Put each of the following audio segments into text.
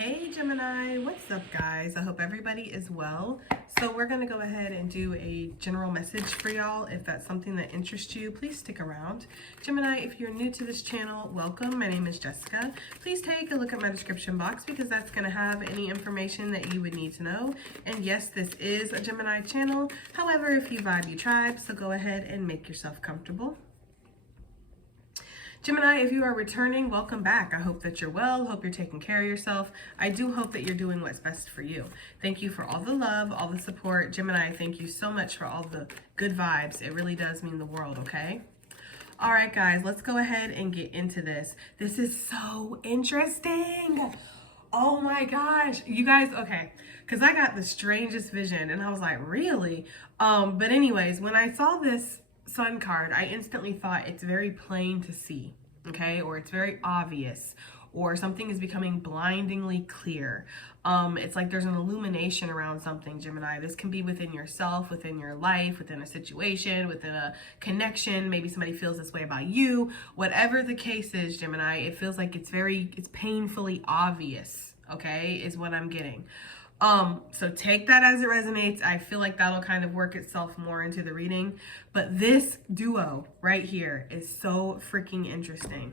Hey Gemini, what's up guys? I hope everybody is well. So we're going to go ahead and do a general message for y'all. If that's something that interests you, please stick around. Gemini, if you're new to this channel, welcome. My name is Jessica. Please take a look at my description box because that's going to have any information that you would need to know. And yes, this is a Gemini channel. However, if you vibe, you tribe, so go ahead and make yourself comfortable. Gemini, if you are returning, welcome back. I hope that you're well. Hope you're taking care of yourself. I do hope that you're doing what's best for you. Thank you for all the love, all the support. Gemini, thank you so much for all the good vibes. It really does mean the world, okay? All right, guys, let's go ahead and get into this. This is so interesting. Oh my gosh. You guys, okay, because I got the strangest vision and I was like, really? But anyways, when I saw this Sun card, I instantly thought it's very plain to see, okay, or it's very obvious, or something is becoming blindingly clear. It's like there's an illumination around something, Gemini. This can be within yourself, within your life, within a situation, within a connection. Maybe somebody feels this way about you. Whatever the case is, Gemini, it feels like it's painfully obvious, okay, is what I'm getting. So take that as it resonates. I feel like that'll kind of work itself more into the reading. But this duo right here is so freaking interesting.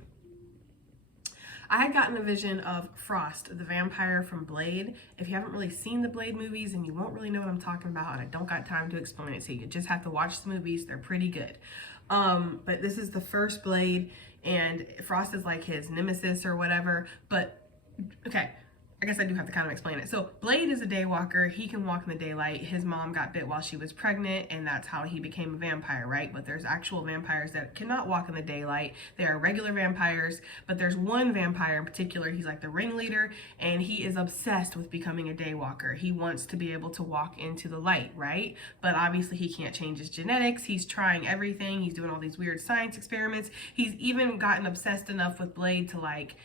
I had gotten a vision of Frost, the vampire from Blade. If you haven't really seen the Blade movies and you won't really know what I'm talking about, and I don't got time to explain it to you, you just have to watch the movies. They're pretty good. But this is the first Blade, and Frost is like his nemesis or whatever. But, okay. I guess I do have to kind of explain it. So Blade is a daywalker. He can walk in the daylight. His mom got bit while she was pregnant, and that's how he became a vampire, right? But there's actual vampires that cannot walk in the daylight. They are regular vampires, but there's one vampire in particular. He's like the ringleader, and he is obsessed with becoming a daywalker. He wants to be able to walk into the light, right? But obviously he can't change his genetics. He's trying everything. He's doing all these weird science experiments. He's even gotten obsessed enough with Blade to, like,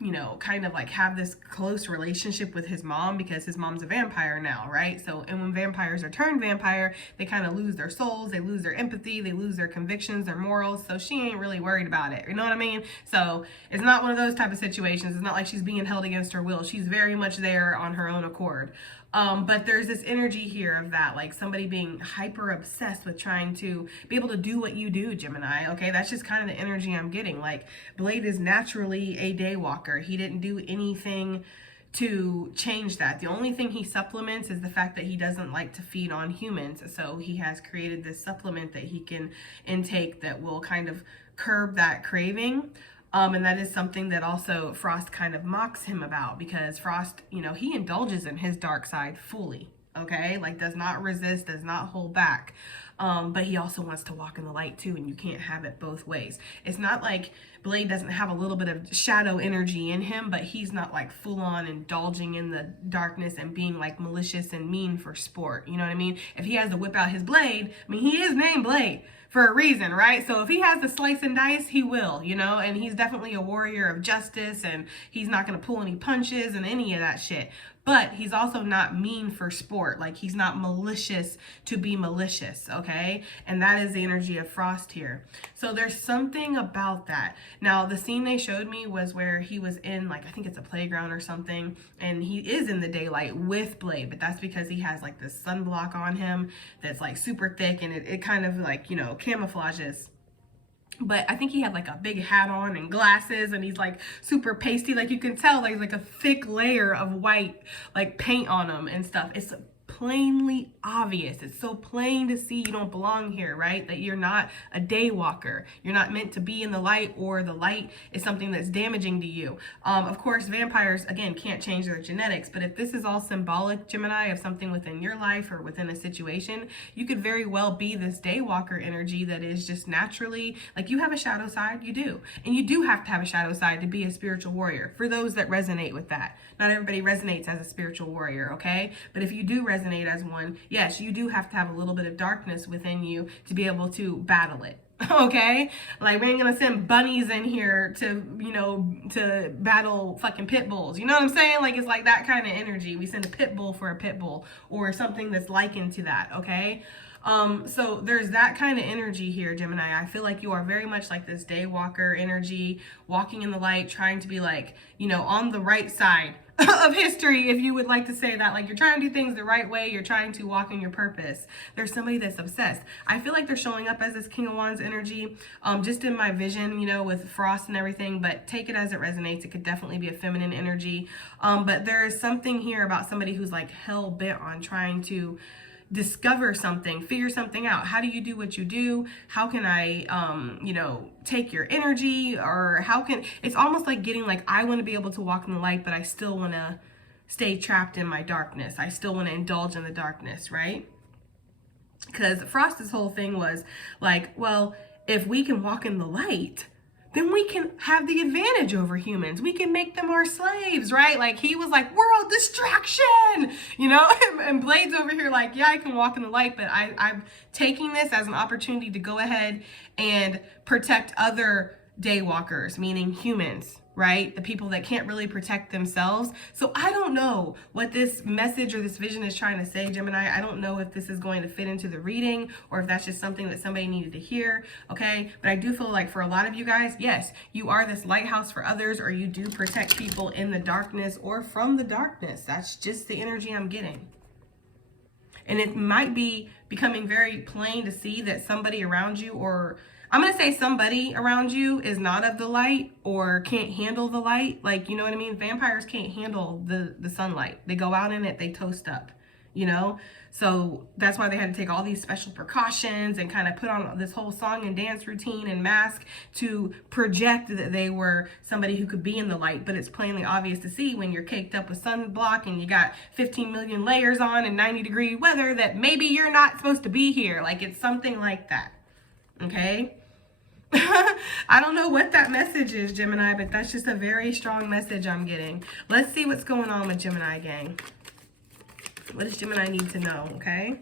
you know, kind of like have this close relationship with his mom because his mom's a vampire now, right? So, and when vampires are turned vampire, they kind of lose their souls, they lose their empathy, they lose their convictions, their morals. So she ain't really worried about it. You know what I mean? So it's not one of those type of situations. It's not like she's being held against her will. She's very much there on her own accord. But there's this energy here of that, like somebody being hyper obsessed with trying to be able to do what you do, Gemini. Okay, that's just kind of the energy I'm getting. Like Blade is naturally a daywalker. He didn't do anything to change that. The only thing he supplements is the fact that he doesn't like to feed on humans. So he has created this supplement that he can intake that will kind of curb that craving. And that is something that also Frost kind of mocks him about, because Frost, you know, he indulges in his dark side fully, okay? Like does not resist, does not hold back. But he also wants to walk in the light too, and you can't have it both ways. It's not like Blade doesn't have a little bit of shadow energy in him, but he's not like full on indulging in the darkness and being like malicious and mean for sport. You know what I mean? If he has to whip out his blade, I mean, he is named Blade for a reason, right? So if he has to slice and dice, he will, you know, and he's definitely a warrior of justice, and he's not going to pull any punches and any of that shit. But he's also not mean for sport. Like he's not malicious to be malicious, okay? And that is the energy of Frost here. So there's something about that. Now, the scene they showed me was where he was in, like, I think it's a playground or something, and he is in the daylight with Blade, but that's because he has like this sunblock on him that's like super thick, and it kind of like, you know, camouflages. But I think he had like a big hat on and glasses, and he's like super pasty. Like you can tell there's like a thick layer of white like paint on him and stuff. It's plainly obvious. It's so plain to see you don't belong here, right? That you're not a daywalker. You're not meant to be in the light, or the light is something that's damaging to you. Of course, vampires, again, can't change their genetics, but if this is all symbolic, Gemini, of something within your life or within a situation, you could very well be this daywalker energy that is just naturally, like you have a shadow side, you do. And you do have to have a shadow side to be a spiritual warrior, for those that resonate with that. Not everybody resonates as a spiritual warrior, okay? But if you do resonate as one, yes, you do have to have a little bit of darkness within you to be able to battle it. Okay, like we ain't gonna send bunnies in here to, you know, to battle fucking pit bulls. You know what I'm saying? Like it's like that kind of energy. We send a pit bull for a pit bull, or something that's likened to that. Okay. So there's that kind of energy here, Gemini. I feel like you are very much like this daywalker energy, walking in the light, trying to be like, you know, on the right side of history, if you would like to say that. Like, you're trying to do things the right way, you're trying to walk in your purpose. There's somebody that's obsessed. I feel like they're showing up as this King of Wands energy, just in my vision, you know, with frost and everything, but take it as it resonates. It could definitely be a feminine energy, but there is something here about somebody who's like hell bent on trying to discover something, figure something out. How do you do what you do? How can I, you know, take your energy? Or how can, it's almost like getting like, I want to be able to walk in the light, but I still want to stay trapped in my darkness. I still want to indulge in the darkness, right? Because Frost's whole thing was like, well, if we can walk in the light, then we can have the advantage over humans. We can make them our slaves, right? Like, he was like, world distraction, you know? And Blade's over here like, yeah, I can walk in the light, but I'm taking this as an opportunity to go ahead and protect other daywalkers, meaning humans, right? The people that can't really protect themselves. So I don't know what this message or this vision is trying to say, Gemini. I don't know if this is going to fit into the reading or if that's just something that somebody needed to hear, okay? But I do feel like for a lot of you guys, yes, you are this lighthouse for others, or you do protect people in the darkness or from the darkness. That's just the energy I'm getting. And it might be becoming very plain to see that somebody around you, or I'm going to say somebody around you, is not of the light or can't handle the light. Like, you know what I mean? Vampires can't handle the sunlight. They go out in it, they toast up, you know? So that's why they had to take all these special precautions and kind of put on this whole song and dance routine and mask to project that they were somebody who could be in the light. But it's plainly obvious to see when you're caked up with sunblock and you got 15 million layers on and 90-degree weather that maybe you're not supposed to be here. Like, it's something like that. Okay? I don't know what that message is, Gemini, but that's just a very strong message I'm getting. Let's see what's going on with Gemini, gang. What does Gemini need to know, okay?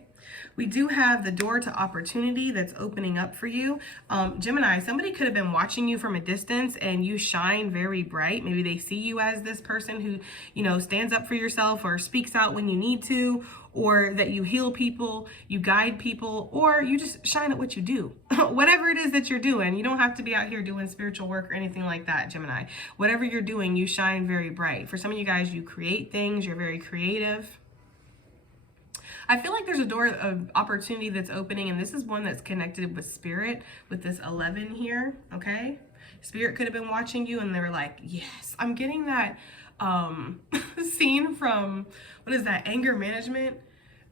We do have the door to opportunity that's opening up for you. Gemini, somebody could have been watching you from a distance and you shine very bright. Maybe they see you as this person who, you know, stands up for yourself or speaks out when you need to, or that you heal people, you guide people, or you just shine at what you do. Whatever it is that you're doing, you don't have to be out here doing spiritual work or anything like that, Gemini. Whatever you're doing, you shine very bright. For some of you guys, you create things, you're very creative. I feel like there's a door of opportunity that's opening, and this is one that's connected with spirit, with this 11 here, okay? Spirit could have been watching you and they were like, yes. I'm getting that scene from, what is that, Anger Management,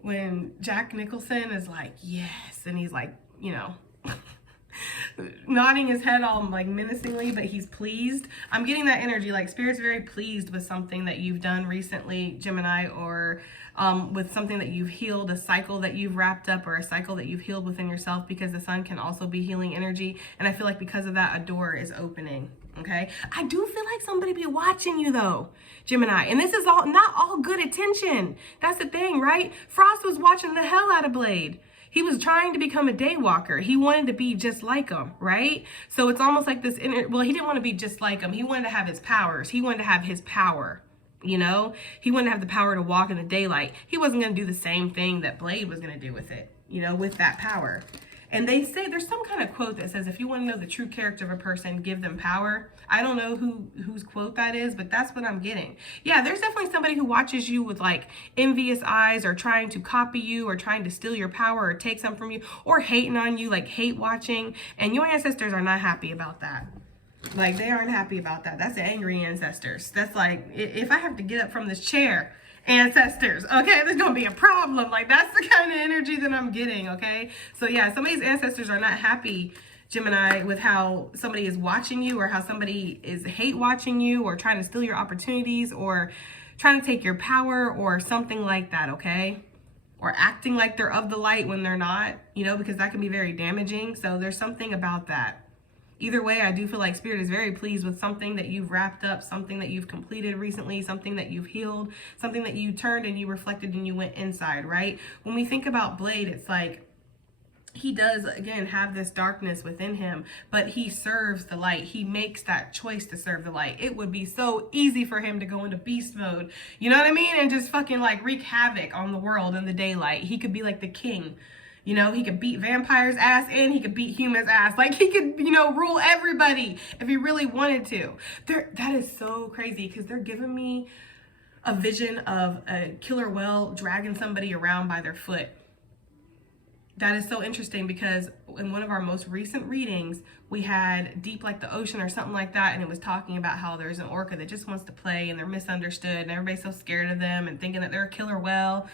when Jack Nicholson is like, yes, and he's like, you know, nodding his head all like menacingly, but he's pleased. I'm getting that energy, like Spirit's very pleased with something that you've done recently, Gemini, or with something that you've healed, a cycle that you've wrapped up, or a cycle that you've healed within yourself, because the sun can also be healing energy. And I feel like because of that, a door is opening. Okay, I do feel like somebody be watching you though, Gemini, and this is all not all good attention. That's the thing, right? Frost was watching the hell out of Blade. He was trying to become a daywalker. He wanted to be just like him, right? So it's almost like this well, he didn't want to be just like him. He wanted to have his powers. He wanted to have his power, you know? He wanted to have the power to walk in the daylight. He wasn't going to do the same thing that Blade was going to do with it, you know, with that power. And they say, there's some kind of quote that says, if you want to know the true character of a person, give them power. I don't know whose quote that is, but that's what I'm getting. Yeah, there's definitely somebody who watches you with like envious eyes, or trying to copy you, or trying to steal your power, or take some from you, or hating on you, like hate watching. And your ancestors are not happy about that. Like, they aren't happy about that. That's the angry ancestors. That's like, if I have to get up from this chair, ancestors, okay, there's gonna be a problem. Like, that's the kind of energy that I'm getting, okay? So yeah, somebody's ancestors are not happy, Gemini, with how somebody is watching you, or how somebody is hate watching you, or trying to steal your opportunities, or trying to take your power, or something like that, okay? Or acting like they're of the light when they're not, you know, because that can be very damaging. So there's something about that. Either way, I do feel like Spirit is very pleased with something that you've wrapped up, something that you've completed recently, something that you've healed, something that you turned and you reflected and you went inside, right? When we think about Blade, it's like he does, again, have this darkness within him, but he serves the light. He makes that choice to serve the light. It would be so easy for him to go into beast mode, you know what I mean? And just fucking like wreak havoc on the world in the daylight. He could be like the king. You know, he could beat vampires' ass and he could beat humans' ass. Like, he could, you know, rule everybody if he really wanted to. That is so crazy, because they're giving me a vision of a killer whale dragging somebody around by their foot. That is so interesting because in one of our most recent readings, we had Deep Like the Ocean or something like that, and it was talking about how there's an orca that just wants to play and they're misunderstood and everybody's so scared of them and thinking that they're a killer whale.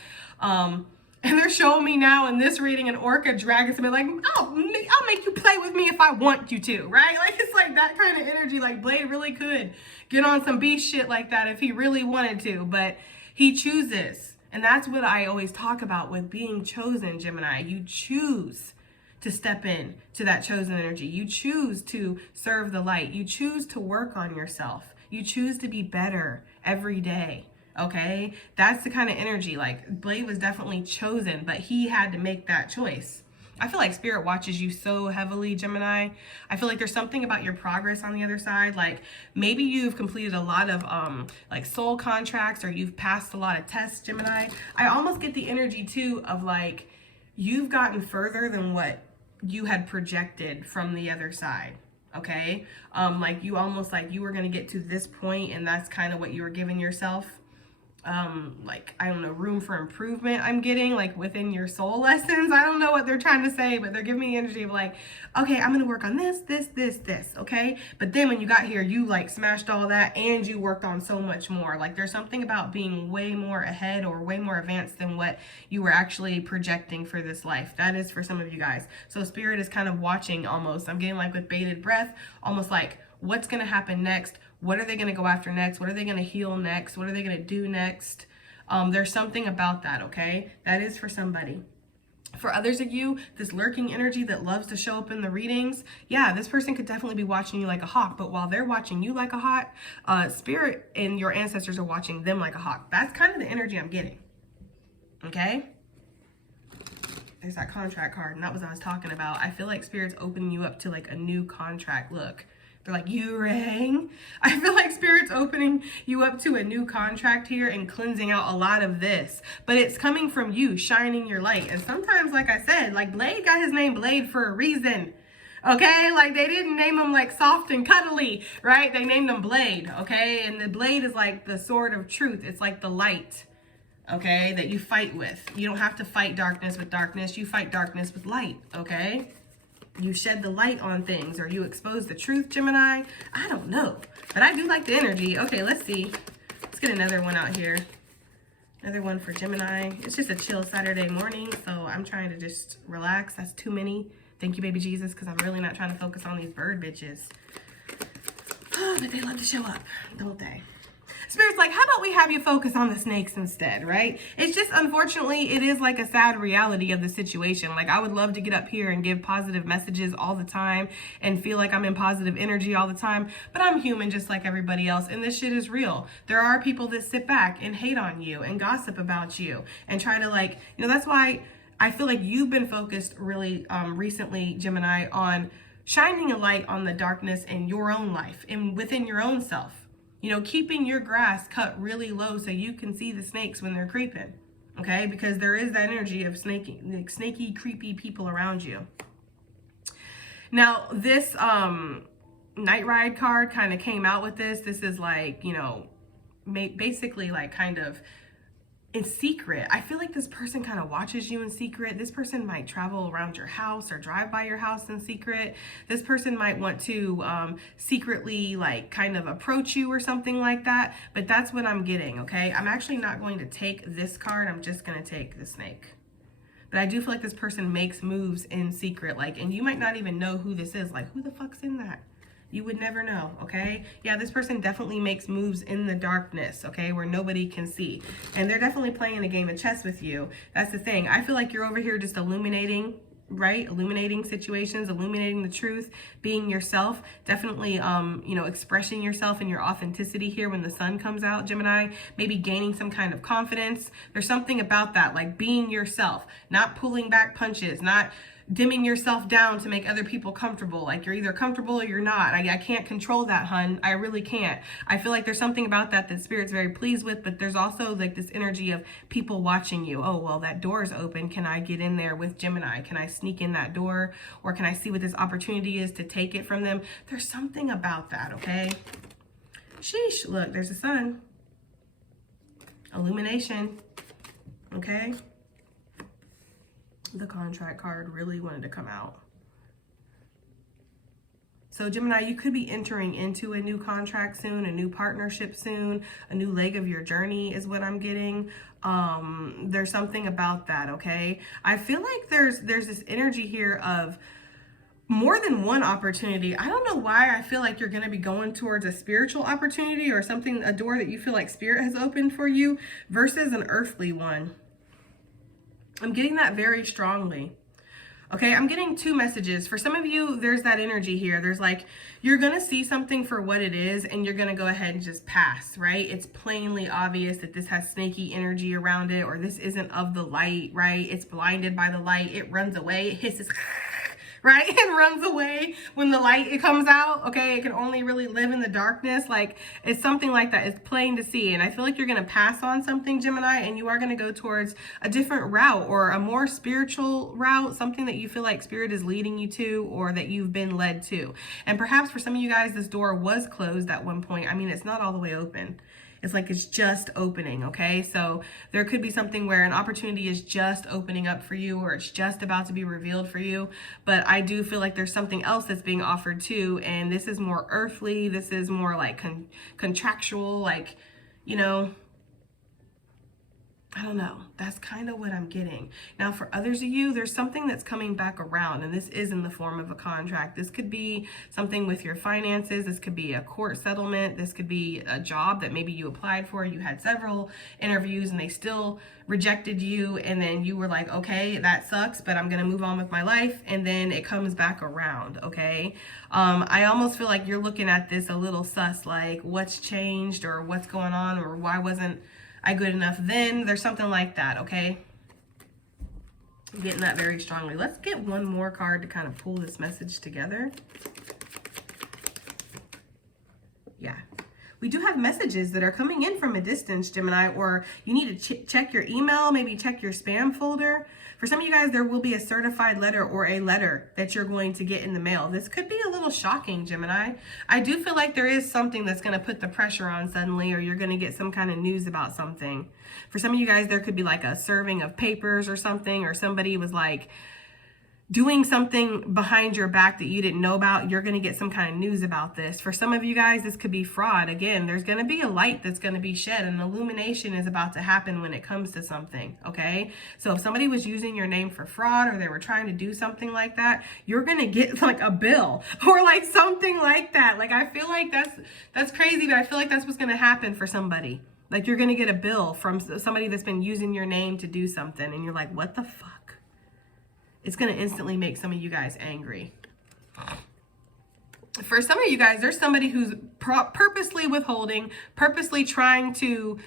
And they're showing me now in this reading an orca dragging somebody like, oh, I'll make you play with me if I want you to, right? Like, it's like that kind of energy. Like, Blade really could get on some beast shit like that if he really wanted to, but he chooses. And that's what I always talk about with being chosen, Gemini. You choose to step in to that chosen energy. You choose to serve the light. You choose to work on yourself. You choose to be better every day. Okay, that's the kind of energy. Like, Blade was definitely chosen, but he had to make that choice. I feel like Spirit watches you so heavily, Gemini. I feel like there's something about your progress on the other side. Like, maybe you've completed a lot of like soul contracts, or you've passed a lot of tests, Gemini. I almost get the energy too of like you've gotten further than what you had projected from the other side. Okay, like you almost like you were going to get to this point, and that's kind of what you were giving yourself. Like, I don't know, room for improvement I'm getting, like, within your soul lessons. I don't know what they're trying to say, but they're giving me the energy of like, okay, I'm gonna work on this, okay? But then when you got here, you like smashed all that and you worked on so much more. Like, there's something about being way more ahead or way more advanced than what you were actually projecting for this life. That is for some of you guys. So Spirit is kind of watching almost. I'm getting like with bated breath, almost like what's gonna happen next? What are they going to go after next? What are they going to heal next? What are they going to do next? There's something about that, okay? That is for somebody. For others of you, this lurking energy that loves to show up in the readings, yeah, this person could definitely be watching you like a hawk, but while they're watching you like a hawk, Spirit and your ancestors are watching them like a hawk. That's kind of the energy I'm getting, okay? There's that contract card, and that was what I was talking about. I feel like Spirit's opening you up to like a new contract. Look. They're like, you rang. I feel like Spirit's opening you up to a new contract here and cleansing out a lot of this. But it's coming from you, shining your light. And sometimes, like I said, like Blade got his name Blade for a reason. Okay? Like, they didn't name him like soft and cuddly, right? They named him Blade, okay? And the blade is like the sword of truth. It's like the light, okay, that you fight with. You don't have to fight darkness with darkness. You fight darkness with light, okay? You shed the light on things, or you expose the truth, Gemini. I don't know, but I do like the energy. Okay, let's see. Let's get another one out here. Another one for Gemini. It's just a chill Saturday morning, so I'm trying to just relax. That's too many. Thank you, baby Jesus, because I'm really not trying to focus on these bird bitches. Oh, but they love to show up, don't they? Spirit's like, how about we have you focus on the snakes instead, right? It's just, unfortunately, it is like a sad reality of the situation. Like, I would love to get up here and give positive messages all the time and feel like I'm in positive energy all the time, but I'm human just like everybody else, and this shit is real. There are people that sit back and hate on you and gossip about you and try to, like, you know, that's why I feel like you've been focused really recently, Gemini, on shining a light on the darkness in your own life and within your own self. You know, keeping your grass cut really low so you can see the snakes when they're creeping, okay? Because there is that energy of snaky, creepy people around you. Now, this Night Ride card kind of came out with this. This is like, you know, basically like kind of in secret. I feel like this person kind of watches you in secret. This person might travel around your house or drive by your house in secret. This person might want to secretly like kind of approach you or something like that. But that's what I'm getting, okay? I'm actually not going to take this card. I'm just going to take the snake. But I do feel like this person makes moves in secret, like, and you might not even know who this is. Like, who the fuck's in that? You would never know, okay? Yeah, this person definitely makes moves in the darkness, okay, where nobody can see. And they're definitely playing a game of chess with you. That's the thing. I feel like you're over here just illuminating, right? Illuminating situations, illuminating the truth, being yourself. Definitely, you know, expressing yourself and your authenticity here when the sun comes out, Gemini. Maybe gaining some kind of confidence. There's something about that, like being yourself, not pulling back punches, not dimming yourself down to make other people comfortable. Like, you're either comfortable or you're not. I can't control that, hun. I really can't. I feel like there's something about that that Spirit's very pleased with, but there's also like this energy of people watching you. Oh, well, that door is open. Can I get in there with Gemini? Can I sneak in that door? Or can I see what this opportunity is to take it from them? There's something about that, okay? Sheesh. Look, there's a sun. illumination. Okay. The contract card really wanted to come out. So Gemini, you could be entering into a new contract soon, a new partnership soon, a new leg of your journey is what I'm getting. There's something about that, okay? I feel like there's this energy here of more than one opportunity. I don't know why I feel like you're going to be going towards a spiritual opportunity or something, a door that you feel like spirit has opened for you versus an earthly one. I'm getting that very strongly. Okay, I'm getting two messages. For some of you, there's that energy here. There's like, you're going to see something for what it is and you're going to go ahead and just pass, right? It's plainly obvious that this has snaky energy around it, or this isn't of the light, right? It's blinded by the light. It runs away. It hisses, right? It runs away when the light comes out, okay? It can only really live in the darkness. Like, it's something like that. It's plain to see. And I feel like you're going to pass on something, Gemini, and you are going to go towards a different route or a more spiritual route, something that you feel like spirit is leading you to or that you've been led to. And perhaps for some of you guys, this door was closed at one point. I mean, it's not all the way open. It's like it's just opening, okay? So there could be something where an opportunity is just opening up for you or it's just about to be revealed for you. But I do feel like there's something else that's being offered too. And this is more earthly. This is more like contractual, like, you know, I don't know. That's kind of what I'm getting. Now, for others of you, there's something that's coming back around, and this is in the form of a contract. This could be something with your finances. This could be a court settlement. This could be a job that maybe you applied for. You had several interviews and they still rejected you. And then you were like, okay, that sucks, but I'm going to move on with my life. And then it comes back around. Okay. I almost feel like you're looking at this a little sus, like what's changed or what's going on or why wasn't I good enough then? There's something like that, okay? I'm getting that very strongly. Let's get one more card to kind of pull this message together. Yeah. We do have messages that are coming in from a distance, Gemini, or you need to check your email, maybe check your spam folder. For some of you guys, there will be a certified letter or a letter that you're going to get in the mail. This could be a little shocking, Gemini. I do feel like there is something that's going to put the pressure on suddenly, or you're going to get some kind of news about something. For some of you guys, there could be like a serving of papers or something, or somebody was like doing something behind your back that you didn't know about. You're going to get some kind of news about this. For some of you guys, this could be fraud. Again, there's going to be a light that's going to be shed. An illumination is about to happen when it comes to something, okay? So if somebody was using your name for fraud or they were trying to do something like that, you're going to get like a bill or like something like that. Like, I feel like that's crazy, but I feel like that's what's going to happen for somebody. Like, you're going to get a bill from somebody that's been using your name to do something, and you're like, what the fuck? It's going to instantly make some of you guys angry. For some of you guys, there's somebody who's purposely withholding, purposely trying to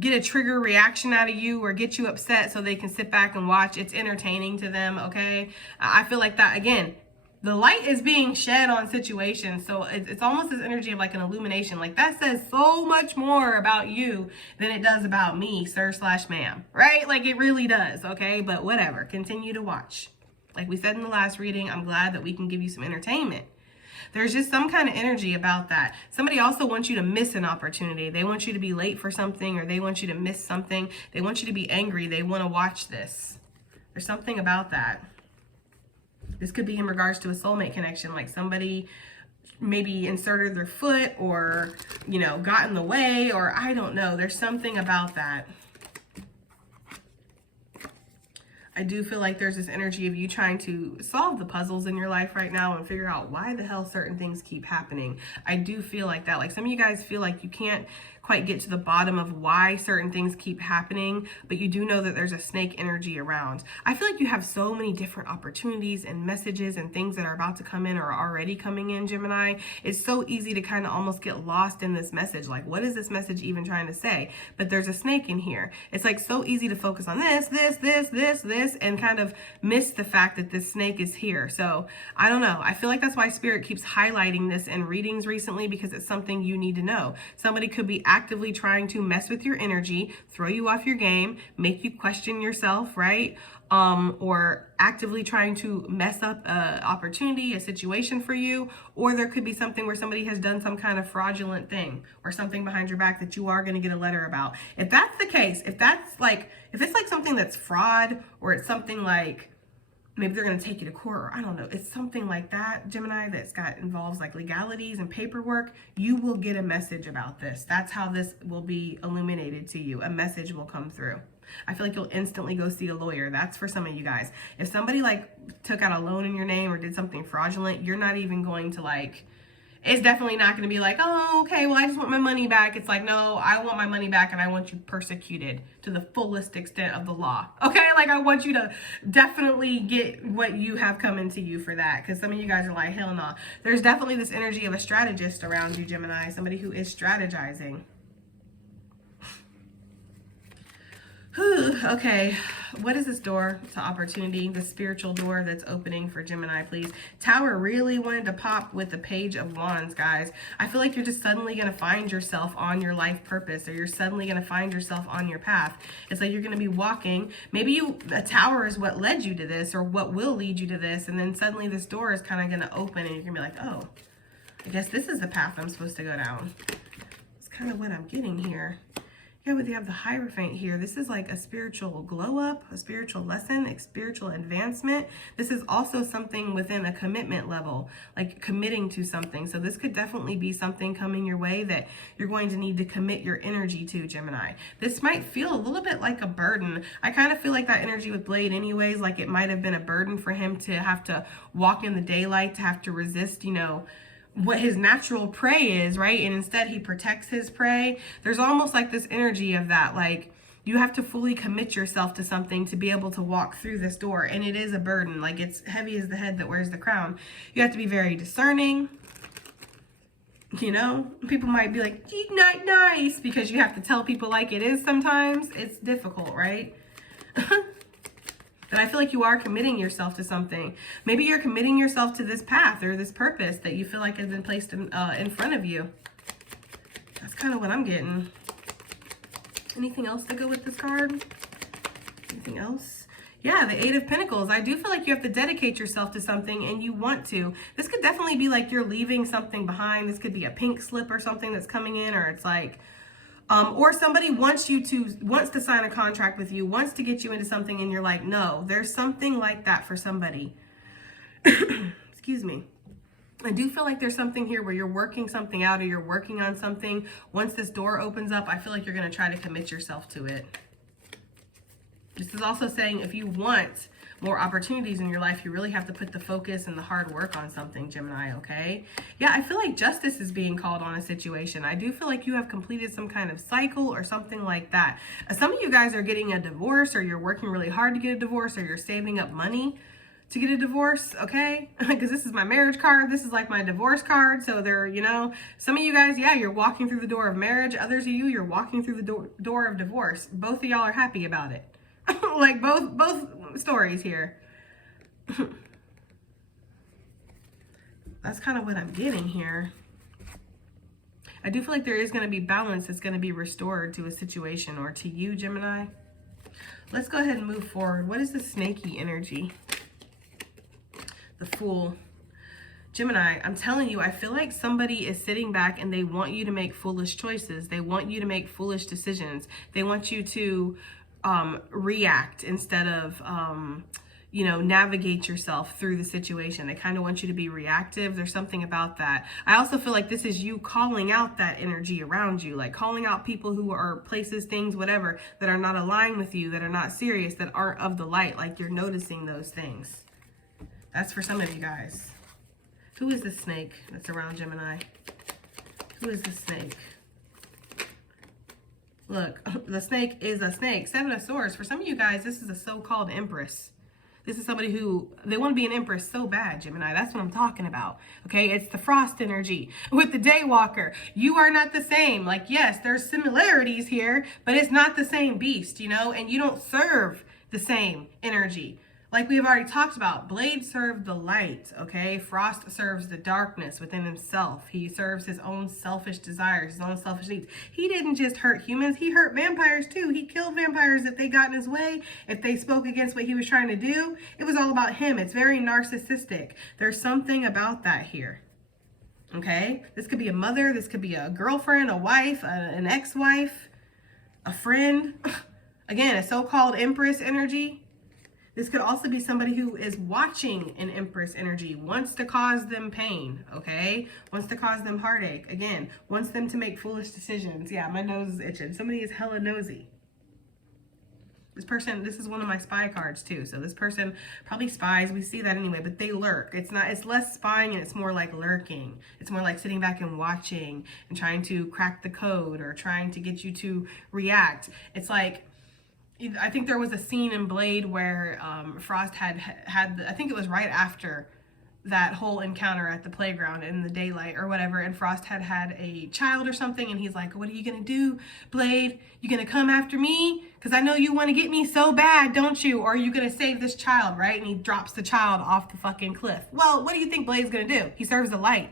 get a trigger reaction out of you or get you upset so they can sit back and watch. It's entertaining to them, okay? I feel like that, again, the light is being shed on situations. So it's almost this energy of like an illumination. Like, that says so much more about you than it does about me, sir/ma'am, right? Like, it really does, okay? But whatever, continue to watch. Like we said in the last reading, I'm glad that we can give you some entertainment. There's just some kind of energy about that. Somebody also wants you to miss an opportunity. They want you to be late for something, or they want you to miss something. They want you to be angry. They want to watch this. There's something about that. This could be in regards to a soulmate connection, like somebody maybe inserted their foot or, you know, got in the way, or I don't know. There's something about that. I do feel like there's this energy of you trying to solve the puzzles in your life right now and figure out why the hell certain things keep happening. I do feel like that. Like, some of you guys feel like you can't quite get to the bottom of why certain things keep happening, but you do know that there's a snake energy around. I feel like you have so many different opportunities and messages and things that are about to come in or are already coming in, Gemini. It's so easy to kind of almost get lost in this message. Like, what is this message even trying to say? But there's a snake in here. It's like so easy to focus on this, and kind of miss the fact that this snake is here. So I don't know. I feel like that's why Spirit keeps highlighting this in readings recently, because it's something you need to know. Somebody could be actively trying to mess with your energy, throw you off your game, make you question yourself, right? Or actively trying to mess up an opportunity, a situation for you. Or there could be something where somebody has done some kind of fraudulent thing or something behind your back that you are going to get a letter about. If that's the case, if it's like something that's fraud, or it's something like maybe they're going to take you to court, or I don't know, it's something like that, Gemini, involves like legalities and paperwork, you will get a message about this. That's how this will be illuminated to you. A message will come through. I feel like you'll instantly go see a lawyer. That's for some of you guys. If somebody like took out a loan in your name or did something fraudulent, you're not even going to like, it's definitely not going to be like, oh, okay, well, I just want my money back. It's like, no, I want my money back and I want you persecuted to the fullest extent of the law. Okay, like I want you to definitely get what you have coming to you for that, because some of you guys are like, hell no. There's definitely this energy of a strategist around you, Gemini, somebody who is strategizing. Okay, what is this door to opportunity, the spiritual door that's opening for Gemini, please? Tower really wanted to pop with the Page of Wands, guys. I feel like you're just suddenly going to find yourself on your life purpose, or you're suddenly going to find yourself on your path. It's like you're going to be walking. Maybe a tower is what led you to this, or what will lead you to this, and then suddenly this door is kind of going to open, and you're going to be like, oh, I guess this is the path I'm supposed to go down. It's kind of what I'm getting here. Yeah, but you have the Hierophant here. This is like a spiritual glow up, a spiritual lesson, a spiritual advancement. This is also something within a commitment level, like committing to something. So this could definitely be something coming your way that you're going to need to commit your energy to, Gemini. This might feel a little bit like a burden. I kind of feel like that energy with Blade anyways, like it might have been a burden for him to have to walk in the daylight, to have to resist, you know, what his natural prey is, right? And instead he protects his prey. There's almost like this energy of that, like you have to fully commit yourself to something to be able to walk through this door. And it is a burden, like it's heavy as the head that wears the crown. You have to be very discerning. You know, people might be like, "You're not nice," because you have to tell people like it is sometimes. It's difficult, right? But I feel like you are committing yourself to something. Maybe you're committing yourself to this path or this purpose that you feel like has been placed in front of you. That's kind of what I'm getting. Anything else to go with this card? Anything else? Yeah, the Eight of Pentacles. I do feel like you have to dedicate yourself to something, and you want to. This could definitely be like you're leaving something behind. This could be a pink slip or something that's coming in, or it's like, or somebody wants to sign a contract with you, wants to get you into something, and you're like, no. There's something like that for somebody. Excuse me. I do feel like there's something here where you're working something out, or you're working on something. Once this door opens up, I feel like you're going to try to commit yourself to it. This is also saying if you want more opportunities in your life, you really have to put the focus and the hard work on something, Gemini, okay? Yeah, I feel like justice is being called on a situation. I do feel like you have completed some kind of cycle or something like that. Some of you guys are getting a divorce, or you're working really hard to get a divorce, or you're saving up money to get a divorce, okay? Because this is my marriage card. This is like my divorce card. So there, you know, some of you guys, yeah, you're walking through the door of marriage. Others of you, you're walking through the door of divorce. Both of y'all are happy about it. Like both stories here. That's kind of what I'm getting here. I do feel like there is going to be balance that's going to be restored to a situation or to you, Gemini. Let's go ahead and move forward. What is the snaky energy? The Fool. Gemini, I'm telling you, I feel like somebody is sitting back and they want you to make foolish choices. They want you to make foolish decisions. They want you to react instead of, you know, navigate yourself through the situation. They kind of want you to be reactive. There's something about that. I also feel like this is you calling out that energy around you, like calling out people who are places, things, whatever, that are not aligned with you, that are not serious, that aren't of the light. Like you're noticing those things. That's for some of you guys. Who is this snake that's around Gemini? Who is this snake? Look, the snake is a snake. Seven of Swords. For some of you guys, this is a so-called empress. This is somebody who, they want to be an empress so bad, Gemini. That's what I'm talking about. Okay, it's the frost energy with the daywalker. You are not the same. Like, yes, there's similarities here, but it's not the same beast, you know, and you don't serve the same energy. Like we've already talked about, Blade served the light, okay? Frost serves the darkness within himself. He serves his own selfish desires, his own selfish needs. He didn't just hurt humans, he hurt vampires too. He killed vampires if they got in his way, if they spoke against what he was trying to do. It was all about him. It's very narcissistic. There's something about that here, okay? This could be a mother, this could be a girlfriend, a wife, an ex-wife, a friend. Again, a so-called Empress energy. This could also be somebody who is watching an Empress energy, wants to cause them pain, okay? Wants to cause them heartache. Again, wants them to make foolish decisions. Yeah, my nose is itching. Somebody is hella nosy. This person, this is one of my spy cards too. So this person probably spies. We see that anyway, but they lurk. It's less spying and it's more like lurking. It's more like sitting back and watching and trying to crack the code or trying to get you to react. It's like, I think there was a scene in Blade where Frost had I think it was right after that whole encounter at the playground in the daylight or whatever, and Frost had a child or something, and he's like, what are you gonna do, Blade? You gonna come after me? Because I know you want to get me so bad, don't you? Or are you gonna save this child, right? And he drops the child off the fucking cliff. Well, what do you think Blade's gonna do? He serves the light.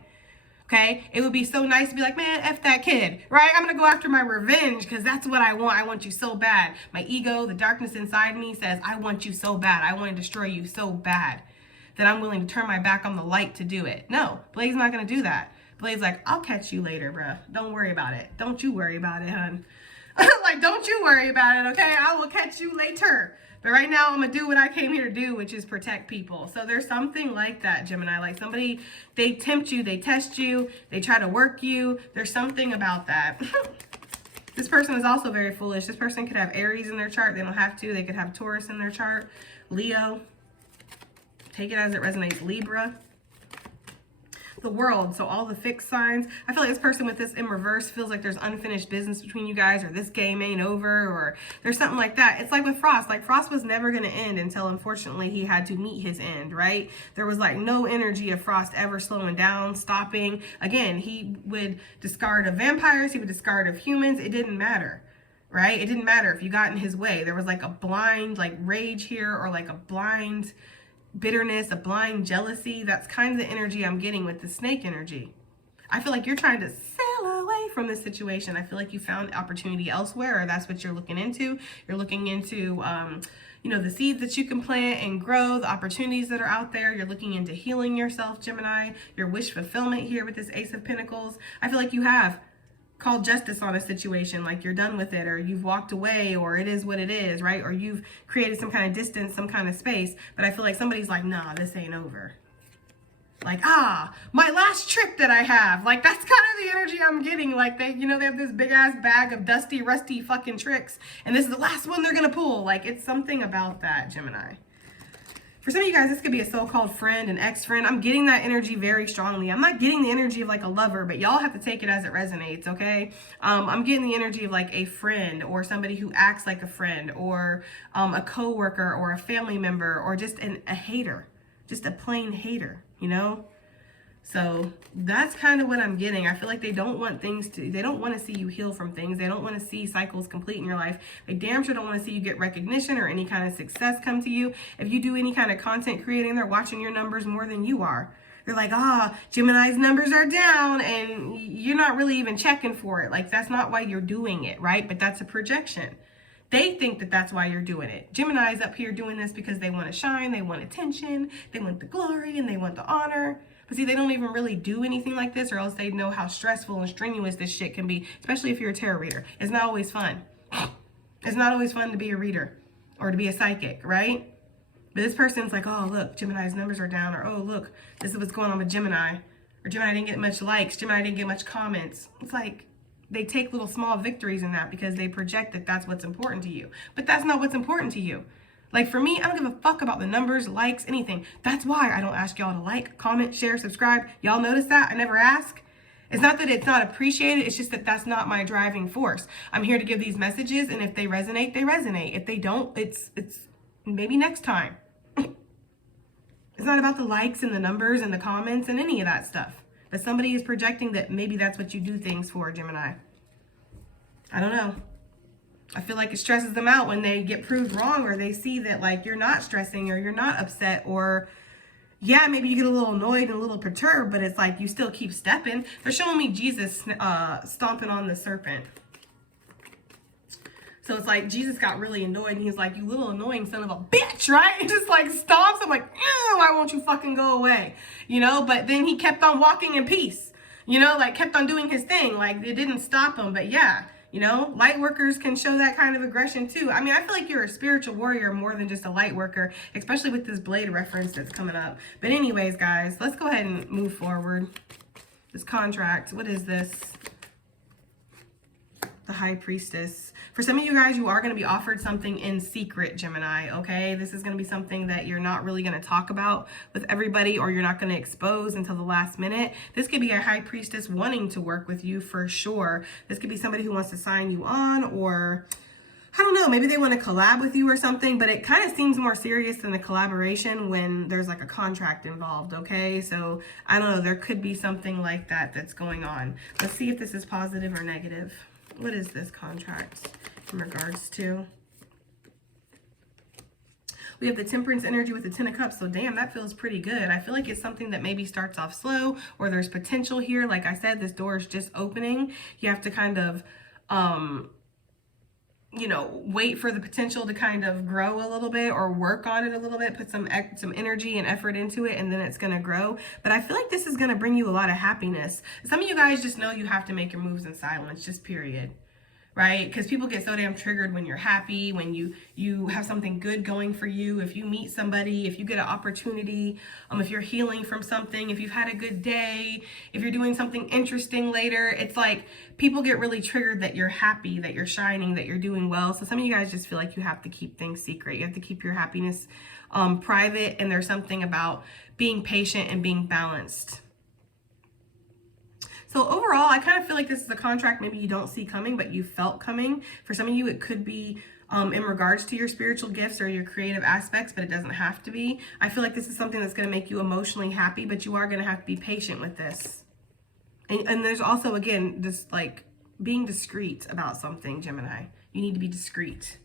Okay, it would be so nice to be like, man, F that kid, right? I'm gonna go after my revenge because that's what I want. I want you so bad. My ego, the darkness inside me says, I want you so bad. I want to destroy you so bad that I'm willing to turn my back on the light to do it. No, Blade's not gonna do that. Blade's like, I'll catch you later, bro. Don't worry about it. Don't you worry about it, hun. Like, don't you worry about it, okay? I will catch you later. But right now, I'm going to do what I came here to do, which is protect people. So there's something like that, Gemini. Like somebody, they tempt you, they test you, they try to work you. There's something about that. This person is also very foolish. This person could have Aries in their chart. They don't have to. They could have Taurus in their chart. Leo. Take it as it resonates. Libra. The World, so all the fixed signs. I feel like this person with this in reverse feels like there's unfinished business between you guys, or this game ain't over, or there's something like that. It's like with Frost. Like Frost was never going to end until unfortunately he had to meet his end, right? There was like no energy of Frost ever slowing down, stopping. Again, he would discard of vampires, he would discard of humans. It didn't matter, right? It didn't matter if you got in his way. There was like a blind like rage here, or like a blind bitterness, a blind jealousy. That's kind of the energy I'm getting with the snake energy. I feel like you're trying to sail away from this situation. I feel like you found opportunity elsewhere, or that's what you're looking into. You're looking into, you know, the seeds that you can plant and grow, the opportunities that are out there. You're looking into healing yourself, Gemini, your wish fulfillment here with this Ace of Pentacles. I feel like you have called justice on a situation, like you're done with it, or you've walked away, or it is what it is, right? Or you've created some kind of distance, some kind of space. But I feel like somebody's like, nah, this ain't over. Like, my last trick that I have. Like, that's kind of the energy I'm getting. Like, they, you know, they have this big ass bag of dusty, rusty fucking tricks, and this is the last one they're gonna pull. Like, it's something about that, Gemini. For some of you guys, this could be a so-called friend, an ex-friend. I'm getting that energy very strongly. I'm not getting the energy of like a lover, but y'all have to take it as it resonates, okay? I'm getting the energy of like a friend, or somebody who acts like a friend, or a coworker, or a family member, or just a hater, just a plain hater, you know? So that's kind of what I'm getting. I feel like they don't want they don't want to see you heal from things. They don't want to see cycles complete in your life. They damn sure don't want to see you get recognition or any kind of success come to you. If you do any kind of content creating, they're watching your numbers more than you are. They're like, Gemini's numbers are down, and you're not really even checking for it. Like, that's not why you're doing it, right? But that's a projection. They think that that's why you're doing it. Gemini's up here doing this because they want to shine, they want attention, they want the glory, and they want the honor. But see, they don't even really do anything like this, or else they'd know how stressful and strenuous this shit can be, especially if you're a tarot reader. It's not always fun. It's not always fun to be a reader or to be a psychic, right? But this person's like, oh, look, Gemini's numbers are down, or oh, look, this is what's going on with Gemini, or Gemini didn't get much likes, Gemini didn't get much comments. It's like they take little small victories in that because they project that that's what's important to you. But that's not what's important to you. Like for me, I don't give a fuck about the numbers, likes, anything. That's why I don't ask y'all to like, comment, share, subscribe. Y'all notice that? I never ask. It's not that it's not appreciated. It's just that that's not my driving force. I'm here to give these messages, and if they resonate, they resonate. If they don't, it's maybe next time. It's not about the likes and the numbers and the comments and any of that stuff. But somebody is projecting that maybe that's what you do things for, Gemini. I don't know. I feel like it stresses them out when they get proved wrong, or they see that like you're not stressing or you're not upset, or yeah, maybe you get a little annoyed and a little perturbed, but it's like you still keep stepping. They're showing me Jesus stomping on the serpent. So it's like Jesus got really annoyed and he's like, you little annoying son of a bitch, right? And just like stomps. I'm like, why won't you fucking go away? You know, but then he kept on walking in peace, you know, like kept on doing his thing. Like it didn't stop him. But yeah, you know, light workers can show that kind of aggression too. I mean, I feel like you're a spiritual warrior more than just a light worker, especially with this blade reference that's coming up. But anyways, guys, let's go ahead and move forward. This contract, what is this? The High Priestess. For some of you guys, you are going to be offered something in secret, Gemini, okay? This is going to be something that you're not really going to talk about with everybody, or you're not going to expose until the last minute. This could be a High Priestess wanting to work with you for sure. This could be somebody who wants to sign you on, or I don't know, maybe they want to collab with you or something, but it kind of seems more serious than a collaboration when there's like a contract involved, okay? So I don't know, there could be something like that that's going on. Let's see if this is positive or negative. What is this contract in regards to? We have the Temperance energy with the 10 of Cups. So damn, that feels pretty good. I feel like it's something that maybe starts off slow, or there's potential here. Like I said, this door is just opening. You have to kind of, you know, wait for the potential to kind of grow a little bit, or work on it a little bit, put some energy and effort into it, and then it's going to grow. But I feel like this is going to bring you a lot of happiness. Some of you guys just know you have to make your moves in silence, just period. Right? Because people get so damn triggered when you're happy, when you have something good going for you, if you meet somebody, if you get an opportunity, if you're healing from something, if you've had a good day, if you're doing something interesting later. It's like people get really triggered that you're happy, that you're shining, that you're doing well. So some of you guys just feel like you have to keep things secret. You have to keep your happiness private, and there's something about being patient and being balanced. So overall, I kind of feel like this is a contract maybe you don't see coming, but you felt coming. For some of you, it could be in regards to your spiritual gifts or your creative aspects, but it doesn't have to be. I feel like this is something that's going to make you emotionally happy, but you are going to have to be patient with this. And there's also, again, this like being discreet about something, Gemini. You need to be discreet.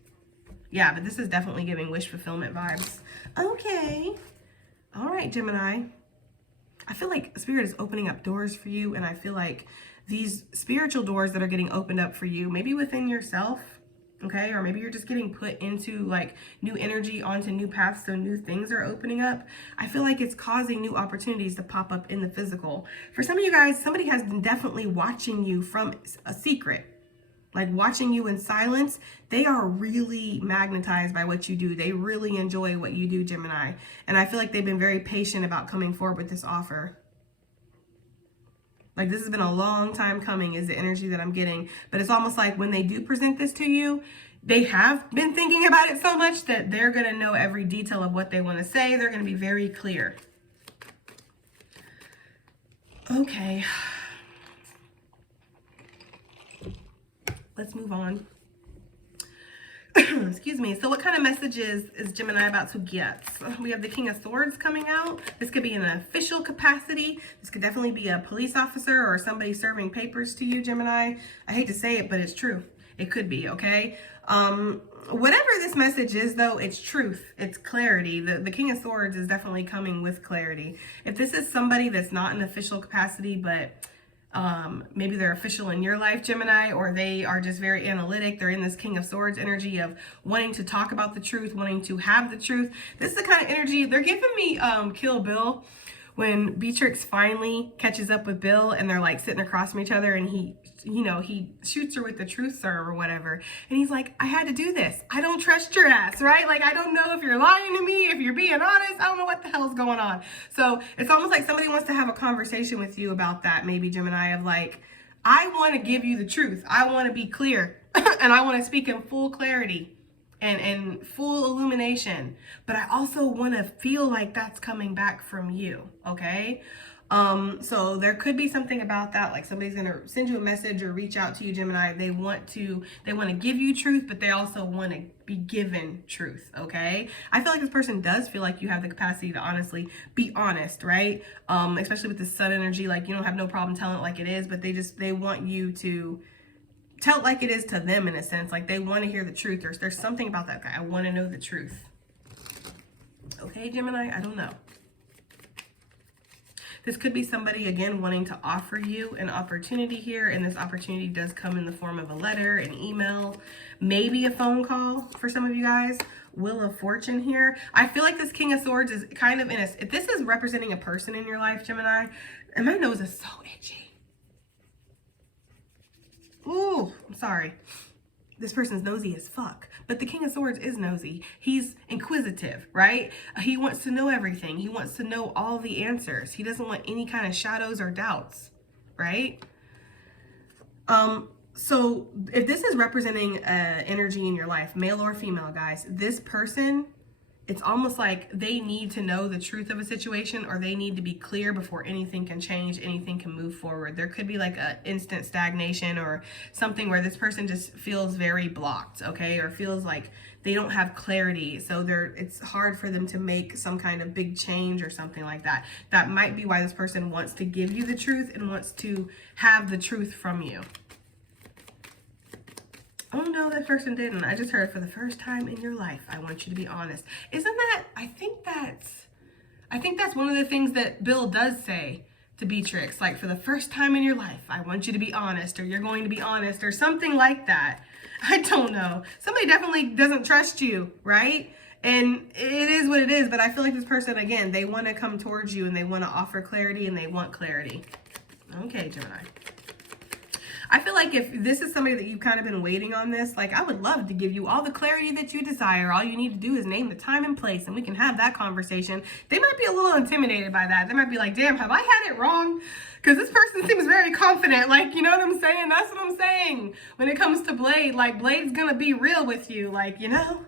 Yeah, but this is definitely giving wish fulfillment vibes. Okay. All right, Gemini. I feel like Spirit is opening up doors for you, and I feel like these spiritual doors that are getting opened up for you, maybe within yourself, okay? Or maybe you're just getting put into like new energy, onto new paths, so new things are opening up. I feel like it's causing new opportunities to pop up in the physical. For some of you guys, somebody has been definitely watching you from a secret. Like watching you in silence. They are really magnetized by what you do. They really enjoy what you do, Gemini. And I feel like they've been very patient about coming forward with this offer. Like this has been a long time coming is the energy that I'm getting. But it's almost like when they do present this to you, they have been thinking about it so much that they're going to know every detail of what they want to say. They're going to be very clear. Okay. Let's move on. Excuse me. So what kind of messages is Gemini about to get? We have the King of Swords coming out. This could be in an official capacity. This could definitely be a police officer or somebody serving papers to you, Gemini. I hate to say it, but it's true. It could be, okay? Whatever this message is, though, it's truth. It's clarity. The King of Swords is definitely coming with clarity. If this is somebody that's not in official capacity, but maybe they're official in your life, Gemini, or they are just very analytic. They're in this King of Swords energy of wanting to talk about the truth, wanting to have the truth. This is the kind of energy they're giving me. Kill Bill, when Beatrix finally catches up with Bill and they're like sitting across from each other, and he shoots her with the truth serum or whatever, and he's like, I had to do this. I don't trust your ass, right? Like, I don't know if you're lying to me, if you're being honest. I don't know what the hell's going on. So it's almost like somebody wants to have a conversation with you about that, maybe, Gemini, of like, I want to give you the truth. I want to be clear and I want to speak in full clarity and full illumination, but I also want to feel like that's coming back from you, okay? So there could be something about that, like somebody's going to send you a message or reach out to you, Gemini. They want to give you truth, but they also want to be given truth, okay? I feel like this person does feel like you have the capacity to honestly be honest, right? Especially with the sun energy, like you don't have no problem telling it like it is, but they want you to tell it like it is to them in a sense. Like they want to hear the truth. There's something about that guy. I want to know the truth. Okay, Gemini, I don't know. This could be somebody, again, wanting to offer you an opportunity here, and this opportunity does come in the form of a letter, an email, maybe a phone call for some of you guys. Wheel of Fortune here. I feel like this King of Swords is kind of in a, if this is representing a person in your life, Gemini, and my nose is so itchy. Ooh, I'm sorry. This person's nosy as fuck. But the King of Swords is nosy. He's inquisitive, right? He wants to know everything. He wants to know all the answers. He doesn't want any kind of shadows or doubts, right? So if this is representing energy in your life, male or female, guys, this person, it's almost like they need to know the truth of a situation, or they need to be clear before anything can change, anything can move forward. There could be like an instant stagnation or something where this person just feels very blocked, okay? Or feels like they don't have clarity. So it's hard for them to make some kind of big change or something like that. That might be why this person wants to give you the truth and wants to have the truth from you. Oh no, that person didn't. I just heard, for the first time in your life, I want you to be honest. Isn't that, I think that's one of the things that Bill does say to Beatrix. Like, for the first time in your life, I want you to be honest, or you're going to be honest, or something like that. I don't know. Somebody definitely doesn't trust you, right? And it is what it is, but I feel like this person, again, they want to come towards you and they want to offer clarity and they want clarity. Okay, Gemini. I feel like if this is somebody that you've kind of been waiting on this, like, I would love to give you all the clarity that you desire. All you need to do is name the time and place, and we can have that conversation. They might be a little intimidated by that. They might be like, damn, have I had it wrong? Because this person seems very confident. Like, you know what I'm saying? That's what I'm saying. When it comes to Blade, like, Blade's going to be real with you, like, you know?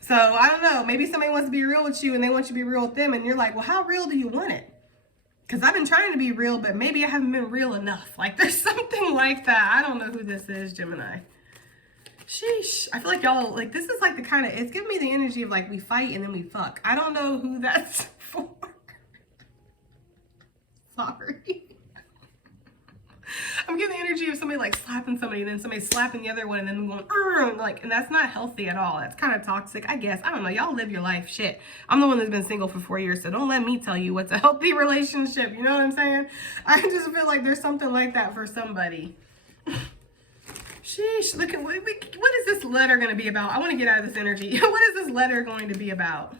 So, I don't know. Maybe somebody wants to be real with you, and they want you to be real with them, and you're like, well, how real do you want it? Because I've been trying to be real, but maybe I haven't been real enough. Like, there's something like that. I don't know who this is, Gemini. Sheesh. I feel like y'all, like, this is like the kind of, it's giving me the energy of, like, we fight and then we fuck. I don't know who that's for. Sorry. I'm getting the energy of somebody, like, slapping somebody, and then somebody slapping the other one, and then going, like, and that's not healthy at all. That's kind of toxic, I guess. I don't know. Y'all live your life. Shit. I'm the one that's been single for 4 years, so don't let me tell you what's a healthy relationship. You know what I'm saying? I just feel like there's something like that for somebody. Sheesh. Look at, what is this letter going to be about? I want to get out of this energy. What is this letter going to be about?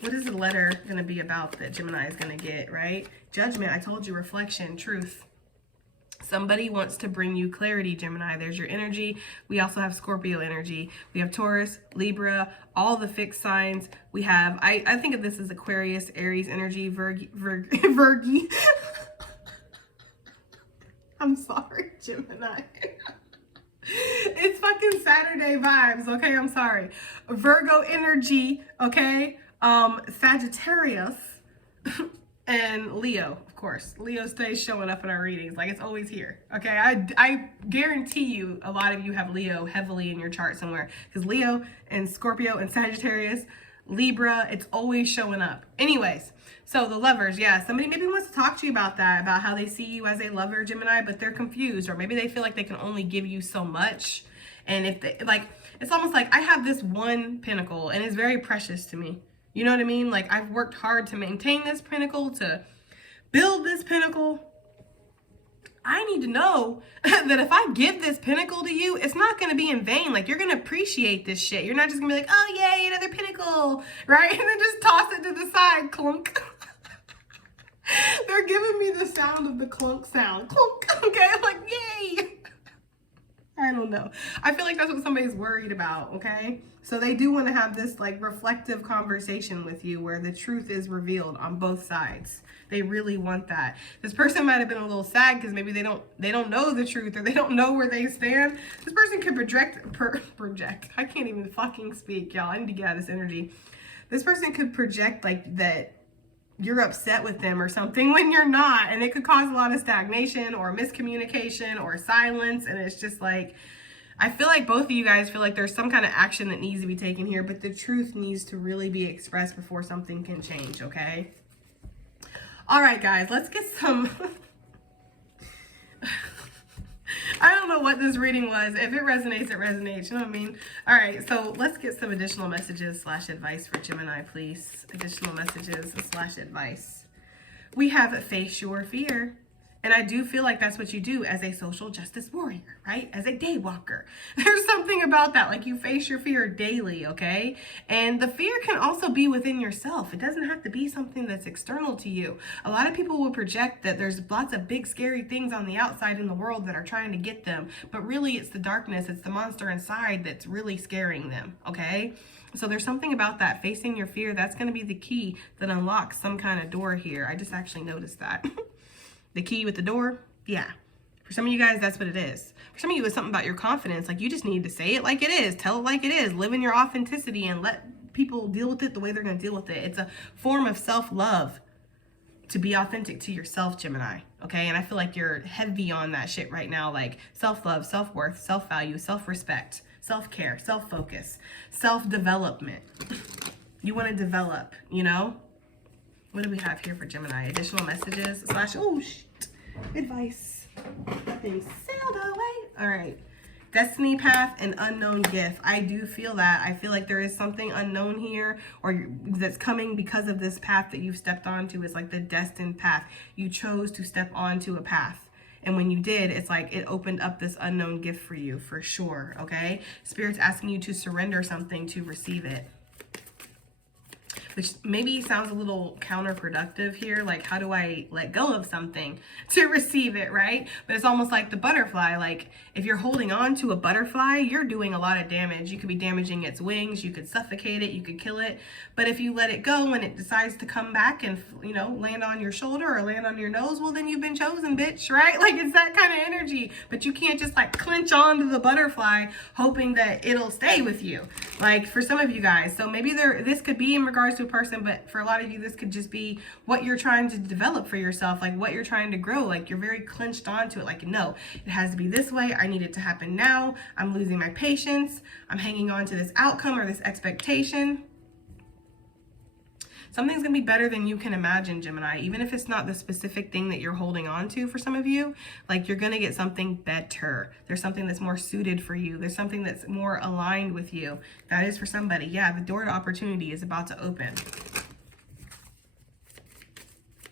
What is the letter going to be about that Gemini is going to get, right? Judgment. I told you, reflection, truth. Somebody wants to bring you clarity, Gemini. There's your energy. We also have Scorpio energy. We have Taurus, Libra, all the fixed signs. We have, I think of this as Aquarius, Aries energy, Virgi. I'm sorry, Gemini. It's fucking Saturday vibes, okay? I'm sorry. Virgo energy, okay? Sagittarius. And Leo, of course. Leo stays showing up in our readings. Like, it's always here. Okay, I guarantee you a lot of you have Leo heavily in your chart somewhere. Because Leo and Scorpio and Sagittarius, Libra, it's always showing up. Anyways, so the lovers, yeah. Somebody maybe wants to talk to you about that, about how they see you as a lover, Gemini, but they're confused. Or maybe they feel like they can only give you so much. And if they, like, it's almost like I have this one pinnacle and it's very precious to me. You know what I mean? Like, I've worked hard to maintain this pinnacle, to build this pinnacle. I need to know that if I give this pinnacle to you, it's not going to be in vain. Like, you're going to appreciate this shit. You're not just going to be like, oh, yay, another pinnacle, right? And then just toss it to the side, clunk. They're giving me the sound of the clunk sound. Clunk, okay? I'm like, yay. I don't know. I feel like that's what somebody's worried about, okay? So they do want to have this, like, reflective conversation with you where the truth is revealed on both sides. They really want that. This person might have been a little sad because maybe they don't know the truth, or they don't know where they stand. This person could project. I can't even fucking speak, y'all. I need to get out of this energy. This person could project, like, that you're upset with them or something when you're not, and it could cause a lot of stagnation or miscommunication or silence. And it's just like, I feel like both of you guys feel like there's some kind of action that needs to be taken here, but the truth needs to really be expressed before something can change, okay? All right, guys, let's get some I don't know what this reading was. If it resonates, it resonates. You know what I mean? All right, so let's get some additional messages / advice for Gemini, please. Additional messages / advice. We have face your fear. And I do feel like that's what you do as a social justice warrior, right? As a day walker. There's something about that. Like, you face your fear daily, okay? And the fear can also be within yourself. It doesn't have to be something that's external to you. A lot of people will project that there's lots of big, scary things on the outside in the world that are trying to get them. But really, it's the darkness, it's the monster inside that's really scaring them, okay? So there's something about that, facing your fear. That's going to be the key that unlocks some kind of door here. I just actually noticed that. The key with the door, yeah. For some of you guys, that's what it is. For some of you, it's something about your confidence. Like, you just need to say it like it is. Tell it like it is. Live in your authenticity and let people deal with it the way they're going to deal with it. It's a form of self-love to be authentic to yourself, Gemini. Okay? And I feel like you're heavy on that shit right now. Like, self-love, self-worth, self-value, self-respect, self-care, self-focus, self-development. You want to develop, you know? What do we have here for Gemini? Additional messages / oh, shit. Advice. That thing sailed away. All right. Destiny path and unknown gift. I do feel that. I feel like there is something unknown here, or that's coming because of this path that you've stepped onto. It's like the destined path. You chose to step onto a path. And when you did, it's like it opened up this unknown gift for you, for sure. Okay? Spirit's asking you to surrender something to receive it. Which maybe sounds a little counterproductive here. Like, how do I let go of something to receive it, right? But it's almost like the butterfly. Like, if you're holding on to a butterfly, you're doing a lot of damage. You could be damaging its wings. You could suffocate it. You could kill it. But if you let it go and it decides to come back and, you know, land on your shoulder or land on your nose, well, then you've been chosen, bitch, right? Like, it's that kind of energy. But you can't just, like, clench onto the butterfly hoping that it'll stay with you. Like, for some of you guys. So maybe this could be in regards to person, but for a lot of you, this could just be what you're trying to develop for yourself, like what you're trying to grow. Like, you're very clenched onto it. Like, no, it has to be this way. I need it to happen now. I'm losing my patience. I'm hanging on to this outcome or this expectation. Something's going to be better than you can imagine, Gemini, even if it's not the specific thing that you're holding on to. For some of you, like, you're going to get something better. There's something that's more suited for you. There's something that's more aligned with you. That is for somebody. Yeah, the door to opportunity is about to open.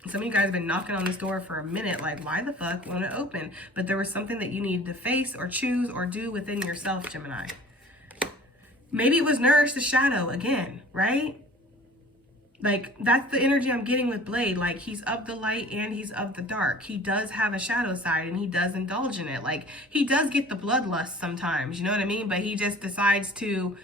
Some of you guys have been knocking on this door for a minute, like, why the fuck won't it open? But there was something that you needed to face or choose or do within yourself, Gemini. Maybe it was nourish the shadow again, right? Like, that's the energy I'm getting with Blade. Like, he's of the light and he's of the dark. He does have a shadow side and he does indulge in it. Like, he does get the bloodlust sometimes, you know what I mean? But he just decides to,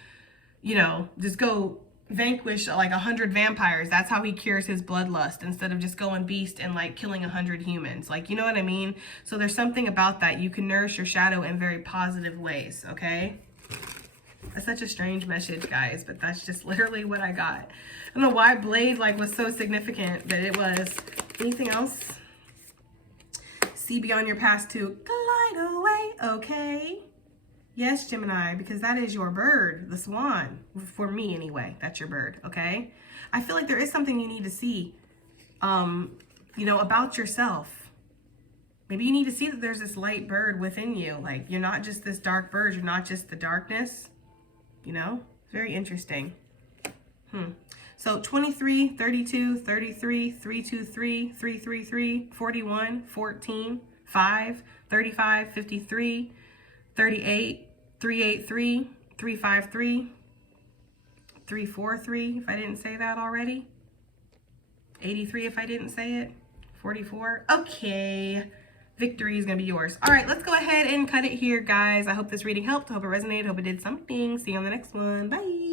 you know, just go vanquish like 100 vampires. That's how he cures his bloodlust, instead of just going beast and like killing 100 humans. Like, you know what I mean? So there's something about that. You can nourish your shadow in very positive ways, okay? That's such a strange message, guys, but that's just literally what I got. I don't know why Blade like was so significant, but it was. Anything else? See beyond your past to glide away, okay? Yes, Gemini, because that is your bird, the swan. For me, anyway, that's your bird, okay? I feel like there is something you need to see, you know, about yourself. Maybe you need to see that there's this light bird within you. Like, you're not just this dark bird. You're not just the darkness. You know, very interesting. So 23, 32, 33, 323, 333, 41, 14, 5, 35, 53, 38, 383, 353, 343, if I didn't say that already. 83, if I didn't say it. 44. Okay. Victory is going to be yours. All right, let's go ahead and cut it here, guys. I hope this reading helped. I hope it resonated. I hope it did something. See you on the next one. Bye.